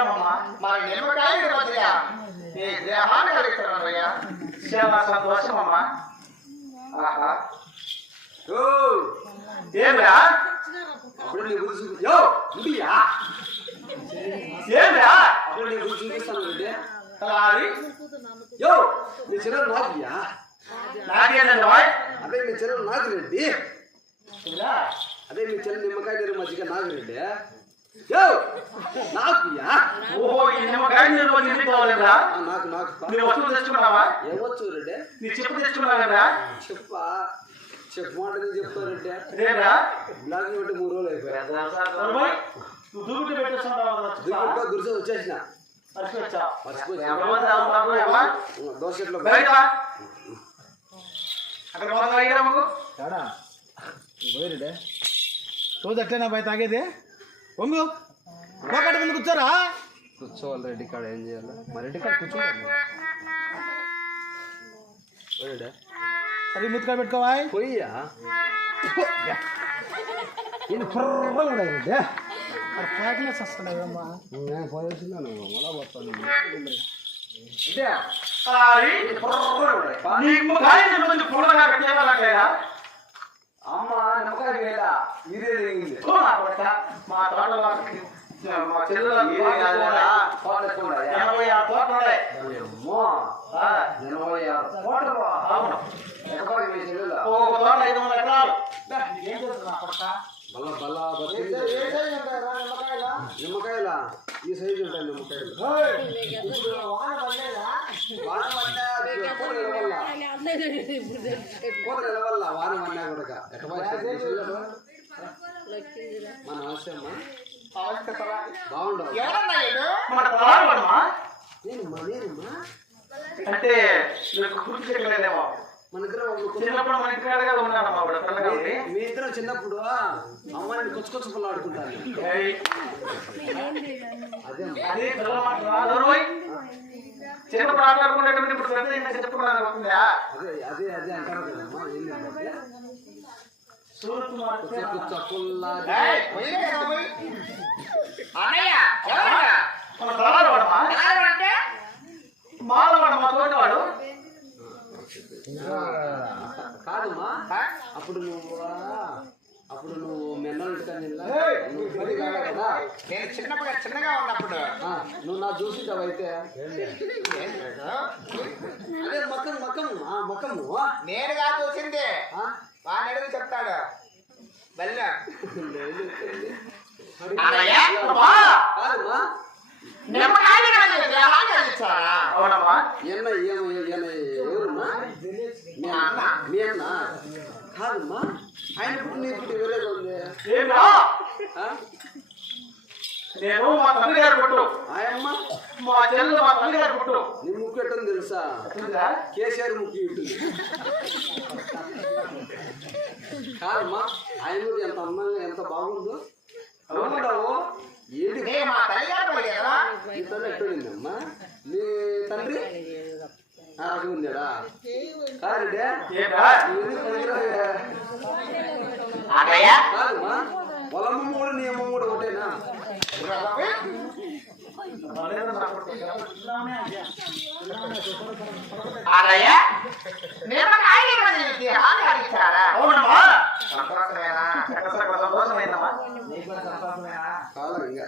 క్షేమమ్మా. మరి నిమ్మకాయ మధ్య నీ దేహాన్ని కలిగిస్తున్నారయ్యా. క్షేమ సంతోషమమ్మా. ఆహా ఏమిరా అప్పుడు నీ గురించి యో ముడియా ఏమిరా అప్పుడు నీ గురించి చూపిస్తాను రెడ్డి. తలారి యో నీ చెల్లెలు నాకుయా. నాకేనండి అదే మీ చెల్లెలు నాకు రెడ్డి. ఇలా అదే మీ చెల్లెలు నిమ్మకాయ నీరు మజ్జిగ నాకు రెడ్డి. యో నాకుయా. ఓహో ఈ నిమ్మకాయ నీరు నీళ్ళు కావాలిరా. నాకు నీ వస్తువులు తెచ్చుకున్నావా? ఏమొచ్చు రెడ్డి? నీ చెప్పు తెచ్చుకున్నావా? చెప్పా చెప్పు మాట నేను చెప్తా రెడ్డి. రేరా బ్లాక్ పెట్టి 3 రోజులు అయిపోయా. నువ్వు దూకుడు పెట్టేస్తున్నావు. గురిసే వచ్చేసిన దోశ పోయిరే రోజు అట్లేనా బయట తాగేది. ఒంగు ఒకటి ముందు కూర్చోరా. కూర్చోవాలి రెడ్డి కాడ ఏం చేయాలి మరి రెడ్డి కాడ కూర్చోవాలి. సరే ముత్తుకాయ పెట్టుకోవా. పోయ్యా ప్యాక్లెస్ వస్తున్నాయమ్మా. నేను పోయేసినాను మళ్ళా పోతాను. అమ్మ నిమ్మకాయ వేళ ఇదే మా తోటలో మా చెల్లెలు 86 కోట్లు. నిమ్మకాయల ఈ సైజు ఉంటాయి నిమ్మకాయలు. కూర నిలవల్ల వాన వన్నా కూడా మన అవసరమ్మా బాగుండవు. అంటే గుర్తులేదేమో మన ఇద్దరం చిన్నప్పుడు మన ఇంటికాడగా ఉన్నానమ్మా. మీ ఇద్దరం చిన్నప్పుడు అమ్మాయిని కొచ్చుకొచ్చు పిల్ల ఆడుకుంటాను. చిన్నప్పుడు ఆటలాడుకుంటే ఇప్పుడు పెద్ద చెప్పుకున్నాను. అదే అదే అదే అంటారు కదమ్మా. ఏంటంటే మాలవాడు కాదమ్మా. అప్పుడు నువ్వు మెన్నలుంటాను కదా. నేను చిన్నగా ఉన్నప్పుడు నువ్వు నా చూసింటావైతే అదే మకము నేరుగా చూసింది. వాడు చెప్తాడు కాదమ్మా. ఆయన పుట్టి నీ పుట్టి వేరేగా ఉంది. నేను మా తల్లి గారు పుట్టు. ఆయమ్మ మా చెల్లెలు మా తల్లి గారు పుట్టు. నీ ముక్కు ఎట్టని తెలుసా? కేసీఆర్ ముక్కు ఉంటుంది. కాదమ్మా ఆయన ఎంత అందంగా ఎంత బాగుందో. అవును ఏంటి మా తల్లి గారు నీ తల్లి ఎట్టుందమ్మా? నీ తండ్రి అది ఉందా? కాదండి కాదమ్మా. వాళ్ళ అమ్మమ్మ కూడా నీ అమ్మమ్మ కూడా ఒకటేనా? కాలం ఇంకా